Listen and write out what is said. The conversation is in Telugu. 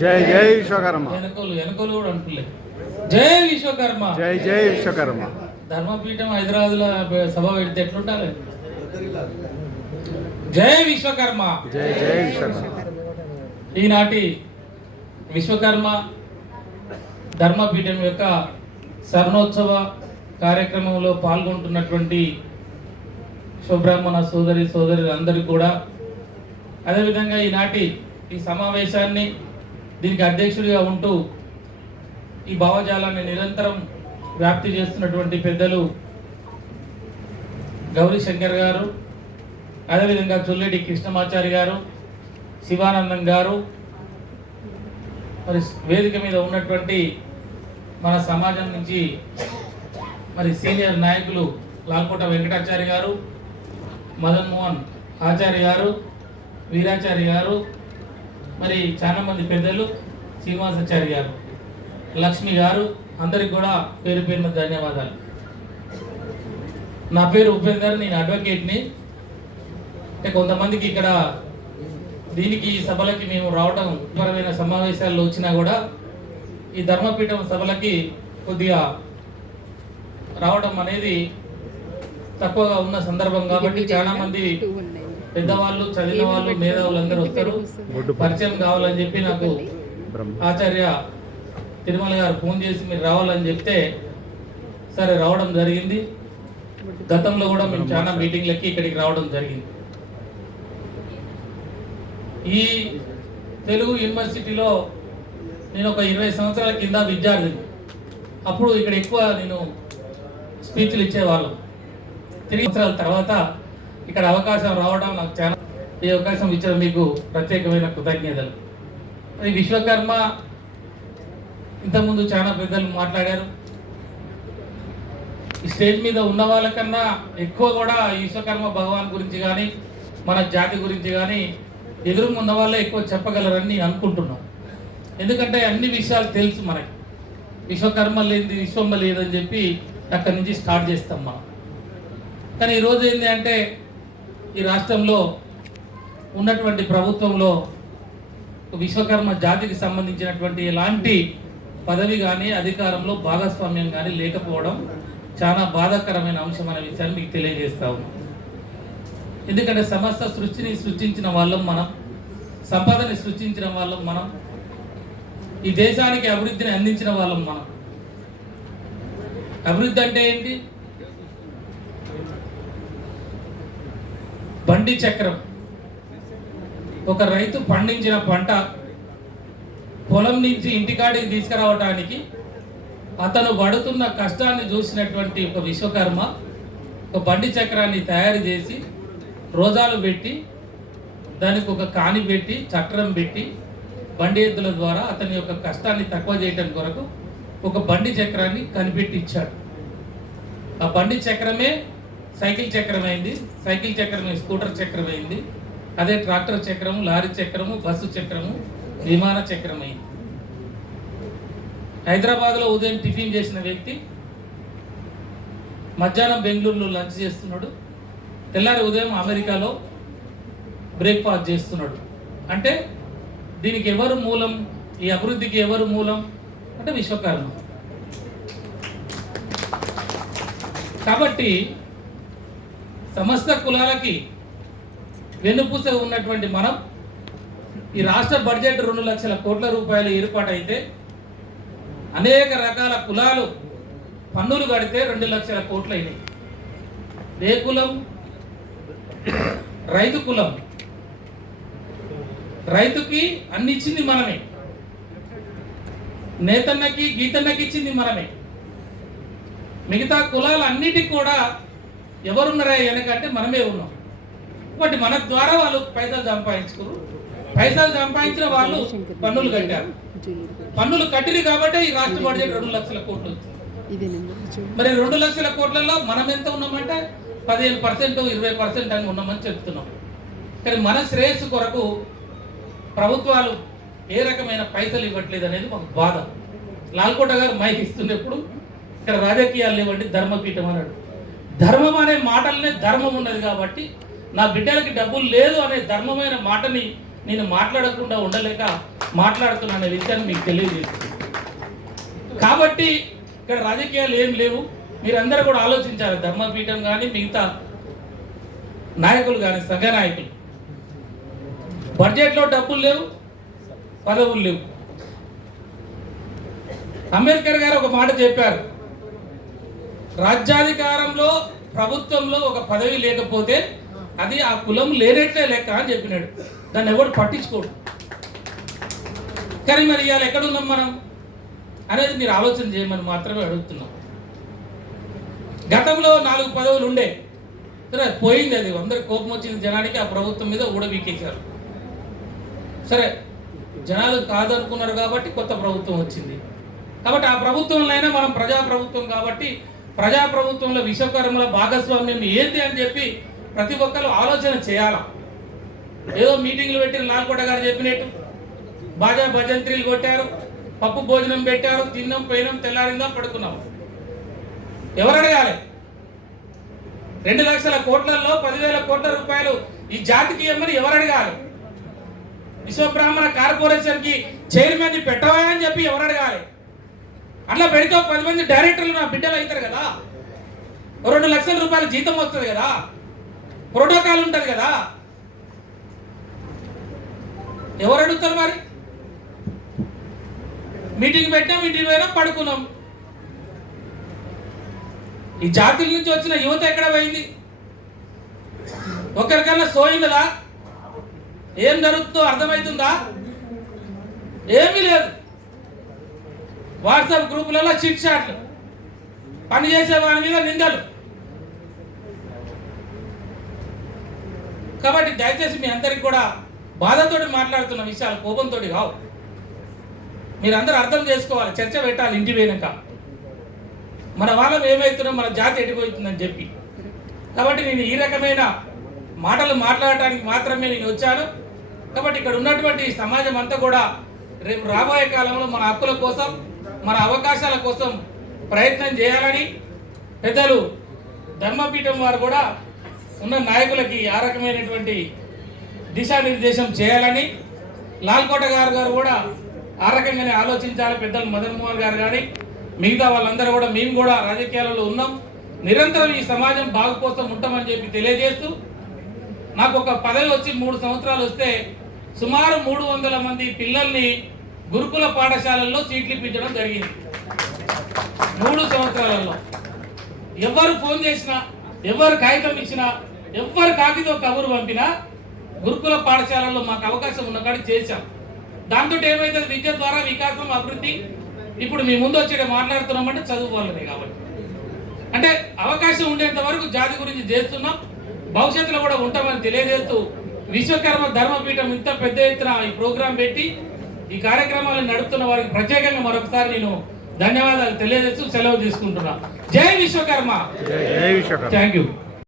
జై జై విశ్వకర్మ. వెనకలు కూడా అంటులే. జై విశ్వకర్మ. జై జై విశ్వకర్మ. ధర్మపీఠం హైదరాబాద్లో సభ పెడితే ఎట్లుంటారు? జై విశ్వకర్మ. జై జై విశ్వకర్మ. ఈనాటి విశ్వకర్మ ధర్మపీఠం యొక్క స్వర్ణోత్సవ కార్యక్రమంలో పాల్గొంటున్నటువంటి శుభ్రాహ్మణ సోదరులందరికీ కూడా, అదేవిధంగా ఈనాటి ఈ సమావేశాన్ని దీనికి అధ్యక్షుడిగా ఉంటూ ఈ భావజాలాన్ని నిరంతరం వ్యాప్తి చేస్తున్నటువంటి పెద్దలు గౌరీ శంకర్ గారు, అదేవిధంగా చొల్లెడి కృష్ణమాచారి గారు, శివానందం గారు, మరి వేదిక మీద ఉన్నటువంటి మన సమాజం నుంచి మరి సీనియర్ నాయకులు లాల్కోట వెంకటాచారి గారు, మదన్ మోహన్ ఆచార్య గారు, వీరాచారి గారు, మరి చాలా మంది పెద్దలు, శ్రీనివాసాచారి గారు, లక్ష్మి గారు, అందరికి కూడా పేరు పేరున ధన్యవాదాలు. నా పేరు ఉపేందర్, నేను అడ్వకేట్ని. కొంతమందికి ఇక్కడ దీనికి సభలకి మేము రావడం పరమైన సమావేశాల్లో వచ్చినా కూడా ఈ ధర్మపీఠం సభలకి కొద్దిగా రావడం అనేది తక్కువగా ఉన్న సందర్భం కాబట్టి చాలా మంది పెద్దవాళ్ళు, చదివిన వాళ్ళు, మేధావులు అందరూ వస్తారు. పరిచయం కావాలని చెప్పి నాకు ఆచార్య తిరుమల గారు ఫోన్ చేసి మీరు రావాలని చెప్తే సరే రావడం జరిగింది. గతంలో కూడా మేము చాలా మీటింగ్లకి ఇక్కడికి రావడం జరిగింది. ఈ తెలుగు యూనివర్సిటీలో నేను ఒక 20 సంవత్సరాల కింద విద్యార్థిని. అప్పుడు ఇక్కడ ఎక్కువ నేను స్పీచ్లు ఇచ్చేవాళ్ళం. 3 సంవత్సరాల తర్వాత ఇక్కడ అవకాశం రావడం నాకు చాలా, ఈ అవకాశం ఇచ్చిన మీకు ప్రత్యేకమైన కృతజ్ఞతలు. అది విశ్వకర్మ ఇంతకుముందు చాలా పెద్దలు మాట్లాడారు. ఈ స్టేజ్ మీద ఉన్న వాళ్ళకన్నా ఎక్కువ కూడా ఈ విశ్వకర్మ భగవాన్ గురించి కానీ మన జాతి గురించి కానీ ఎదురు ఉన్న వాళ్ళే ఎక్కువ చెప్పగలరని నేను అనుకుంటున్నాను. ఎందుకంటే అన్ని విషయాలు తెలుసు మనకి. విశ్వకర్మ లేనిది విశ్వమ్మ లేదని చెప్పి అక్కడి నుంచి స్టార్ట్ చేస్తాం మనం. కానీ ఈరోజు ఏంటి అంటే ఈ రాష్ట్రంలో ఉన్నటువంటి ప్రభుత్వంలో విశ్వకర్మ జాతికి సంబంధించినటువంటి ఎలాంటి పదవి కానీ అధికారంలో భాగస్వామ్యం కానీ లేకపోవడం చాలా బాధాకరమైన అంశం అనే విషయాన్ని మీకు తెలియజేస్తా ఉన్నాం. ఎందుకంటే సమస్త సృష్టిని సృష్టించిన వాళ్ళం మనం, సంపదని సృష్టించిన వాళ్ళం మనం, ఈ దేశానికి అభివృద్ధిని అందించిన వాళ్ళం మనం. అభివృద్ధి అంటే ఏంటి? బండి చక్రం. ఒక రైతు పండించిన పంట పొలం నుంచి ఇంటికాడికి తీసుకురావడానికి అతను పడుతున్న కష్టాన్ని చూసినటువంటి ఒక విశ్వకర్మ ఒక బండి చక్రాన్ని తయారు చేసి రోజాలు పెట్టి దానికి ఒక కాని పెట్టి చక్రం పెట్టి బండి ఎద్దుల ద్వారా అతని యొక్క కష్టాన్ని తక్కువ చేయడం కొరకు ఒక బండి చక్రాన్ని కనిపెట్టి ఇచ్చాడు. ఆ బండి చక్రమే సైకిల్ చక్రం అయింది, సైకిల్ చక్రమే స్కూటర్ చక్రం అయింది, అదే ట్రాక్టర్ చక్రము, లారీ చక్రము, బస్సు చక్రము, విమాన చక్రం అయింది. హైదరాబాద్లో ఉదయం టిఫిన్ చేసిన వ్యక్తి మధ్యాహ్నం బెంగళూరులో లంచ్ చేస్తున్నాడు, తెల్లారి ఉదయం అమెరికాలో బ్రేక్ఫాస్ట్ చేస్తున్నాడు. అంటే దీనికి ఎవరు మూలం? ఈ అభివృద్ధికి ఎవరు మూలం అంటే విశ్వకర్మ. కాబట్టి సమస్త కులాలకి వెన్నుపూస ఉన్నటువంటి మనం ఈ రాష్ట్ర బడ్జెట్ 2 లక్షల కోట్ల రూపాయలు ఏర్పాటైతే అనేక రకాల కులాలు పన్నులు కడితే 2 లక్షల కోట్లు అయినాయి. ఏ కులం? రైతు కులం. రైతుకి అన్ని ఇచ్చింది మనమే, నేతన్నకి గీతన్నకి ఇచ్చింది మనమే. మిగతా కులాలు అన్నిటికి కూడా ఎవరున్నారా వెనకంటే మనమే ఉన్నాం. కాబట్టి మన ద్వారా వాళ్ళు పైసలు సంపాదించుకున్నారు. పైసలు సంపాదించిన వాళ్ళు పన్నులు కట్టారు. పన్నులు కట్టిరు కాబట్టి ఈ రాష్ట్ర బడ్జెట్ 2 లక్షల కోట్లు వచ్చింది. మరి 2 లక్షల కోట్లలో మనం ఎంత ఉన్నామంటే 15%, 20% అని ఉన్నామని చెప్తున్నాం. కానీ మన శ్రేయస్సు కొరకు ప్రభుత్వాలు ఏ రకమైన పైసలు ఇవ్వట్లేదు అనేది మాకు బాధ. లాల్కోట గారు మైక్ ఇస్తున్నప్పుడు ఇక్కడ రాజకీయాలు లేవండి, ధర్మపీఠం అన్నాడు. ధర్మం అనే మాటలనే ధర్మం ఉన్నది కాబట్టి నా బిడ్డలకి డబ్బులు లేదు అనే ధర్మమైన మాటని నేను మాట్లాడకుండా ఉండలేక మాట్లాడుతున్నా విషయాన్ని మీకు తెలియజేస్తుంది. కాబట్టి ఇక్కడ రాజకీయాలు ఏం లేవు. మీరందరూ కూడా ఆలోచించాలి. ధర్మపీఠం కానీ మిగతా నాయకులు కానీ సంఘ నాయకులు బడ్జెట్లో డబ్బులు లేవు, పదవులు లేవు. అంబేద్కర్ గారు ఒక మాట చెప్పారు, రాజ్యాధికారంలో ప్రభుత్వంలో ఒక పదవి లేకపోతే అది ఆ కులం లేనట్లే లెక్క అని చెప్పినాడు. దాన్ని ఎవడు పట్టించుకోడు. కానీ మరి ఇవాళ ఎక్కడున్నాం మనం అనేది మీరు ఆలోచన చేయమని మాత్రమే అడుగుతున్నాం. గతంలో 4 పదవులు ఉండే, సరే పోయింది. అది అందరికి కోపం వచ్చింది జనానికి. ఆ ప్రభుత్వం మీద ఊడబీకేశారు. సరే జనాలు కాదనుకున్నారు కాబట్టి కొత్త ప్రభుత్వం వచ్చింది. కాబట్టి ఆ ప్రభుత్వంలో మనం ప్రజాప్రభుత్వం కాబట్టి ప్రజాప్రభుత్వంలో విశ్వకర్మల భాగస్వామ్యం ఏంటి అని చెప్పి ప్రతి ఒక్కరు ఆలోచన చేయాల. ఏదో మీటింగ్లు పెట్టిన లాల్కోట గారు చెప్పినట్టు బాజా భజంత్రీలు కొట్టారు, పప్పు భోజనం పెట్టారు, తిన్నాం పోయినాం, తెల్లారిందా పడుకున్నాం. ఎవరు అడగాలి? 2 లక్షల కోట్లలో 10,000 కోట్ల రూపాయలు ఈ జాతికి ఇవ్వమని ఎవరు అడగాలి? విశ్వబ్రాహ్మణ కార్పొరేషన్కి చైర్మన్ని పెట్టవా అని చెప్పి ఎవరు అడగాలి? అట్లా పెడితే 10 మంది డైరెక్టర్లు నా బిడ్డలు అవుతారు కదా, 2 లక్షల రూపాయల జీతం వస్తుంది కదా, ప్రోటోకాల్ ఉంటుంది కదా. ఎవరు అడుగుతారు మరి? మీటింగ్ పెట్టాం, ఇంటికి పోయినాం, పడుకున్నాం. ఈ జాతుల నుంచి వచ్చిన యువత ఎక్కడ పోయింది? ఒకరికన్నా సోయిందా? ఏం జరుగుతుందో అర్థమవుతుందా? ఏమీ లేదు. వాట్సాప్ గ్రూపులలో చిట్ చాట్లు, పనిచేసే వారి మీద నిందలు. కాబట్టి దయచేసి మీ అందరికి కూడా బాధతోటి మాట్లాడుతున్న విషయాలు కోపంతో కావు. మీరందరూ అర్థం చేసుకోవాలి. చర్చ పెట్టాలి ఇంటి పోయినాక. మన వాళ్ళం ఏమవుతున్నాం, మన జాతి ఎడిపోతుందని చెప్పి. కాబట్టి నేను ఈ రకమైన మాటలు మాట్లాడటానికి మాత్రమే నేను వచ్చాను. కాబట్టి ఇక్కడ ఉన్నటువంటి సమాజం అంతా కూడా రేపు రాబోయే కాలంలో మన హక్కుల కోసం, మన అవకాశాల కోసం ప్రయత్నం చేయాలని పెద్దలు ధర్మపీఠం వారు కూడా ఉన్న నాయకులకి ఆ రకమైనటువంటి దిశానిర్దేశం చేయాలని, లాల్కోట గారు కూడా ఆ రకంగానే ఆలోచించాలి. పెద్దలు మదన్ మోహన్ గారు కానీ మిగతా వాళ్ళందరూ కూడా మేము కూడా రాజకీయాలలో ఉన్నాం. నిరంతరం ఈ సమాజం బాగు కోసం ఉంటామని చెప్పి తెలియజేస్తూ, నాకు ఒక పదవి వచ్చి 3 సంవత్సరాలు వస్తే సుమారు 300 మంది పిల్లల్ని గురుకుల పాఠశాలల్లో సీట్లు ఇప్పించడం జరిగింది 3 సంవత్సరాలలో. ఎవరు ఫోన్ చేసినా, ఎవరు కాగితం ఇచ్చినా, ఎవరు కాగితం కబురు పంపినా గురుకుల పాఠశాలలో మాకు అవకాశం ఉన్న కాడికి చేశాం. దాంతో ఏమైతుంది? విద్య ద్వారా వికాసం, అభివృద్ధి. ఇప్పుడు మీ ముందు వచ్చి మాట్లాడుతున్నామంటే చదువు వాళ్ళనే కాబట్టి, అంటే అవకాశం ఉండేంత వరకు జాతి గురించి చేస్తున్నాం, భవిష్యత్తులో కూడా ఉంటామని తెలియజేస్తూ, విశ్వకర్మ ధర్మపీఠం ఇంత పెద్ద ఎత్తున ఈ ప్రోగ్రాం పెట్టి ఈ కార్యక్రమాలను నడుపుతున్న వారికి ప్రత్యేకంగా మరొకసారి నేను ధన్యవాదాలు తెలియజేస్తూ సెలవు తీసుకుంటున్నా. జై విశ్వకర్మ. జై విశ్వకర్మ. Thank you.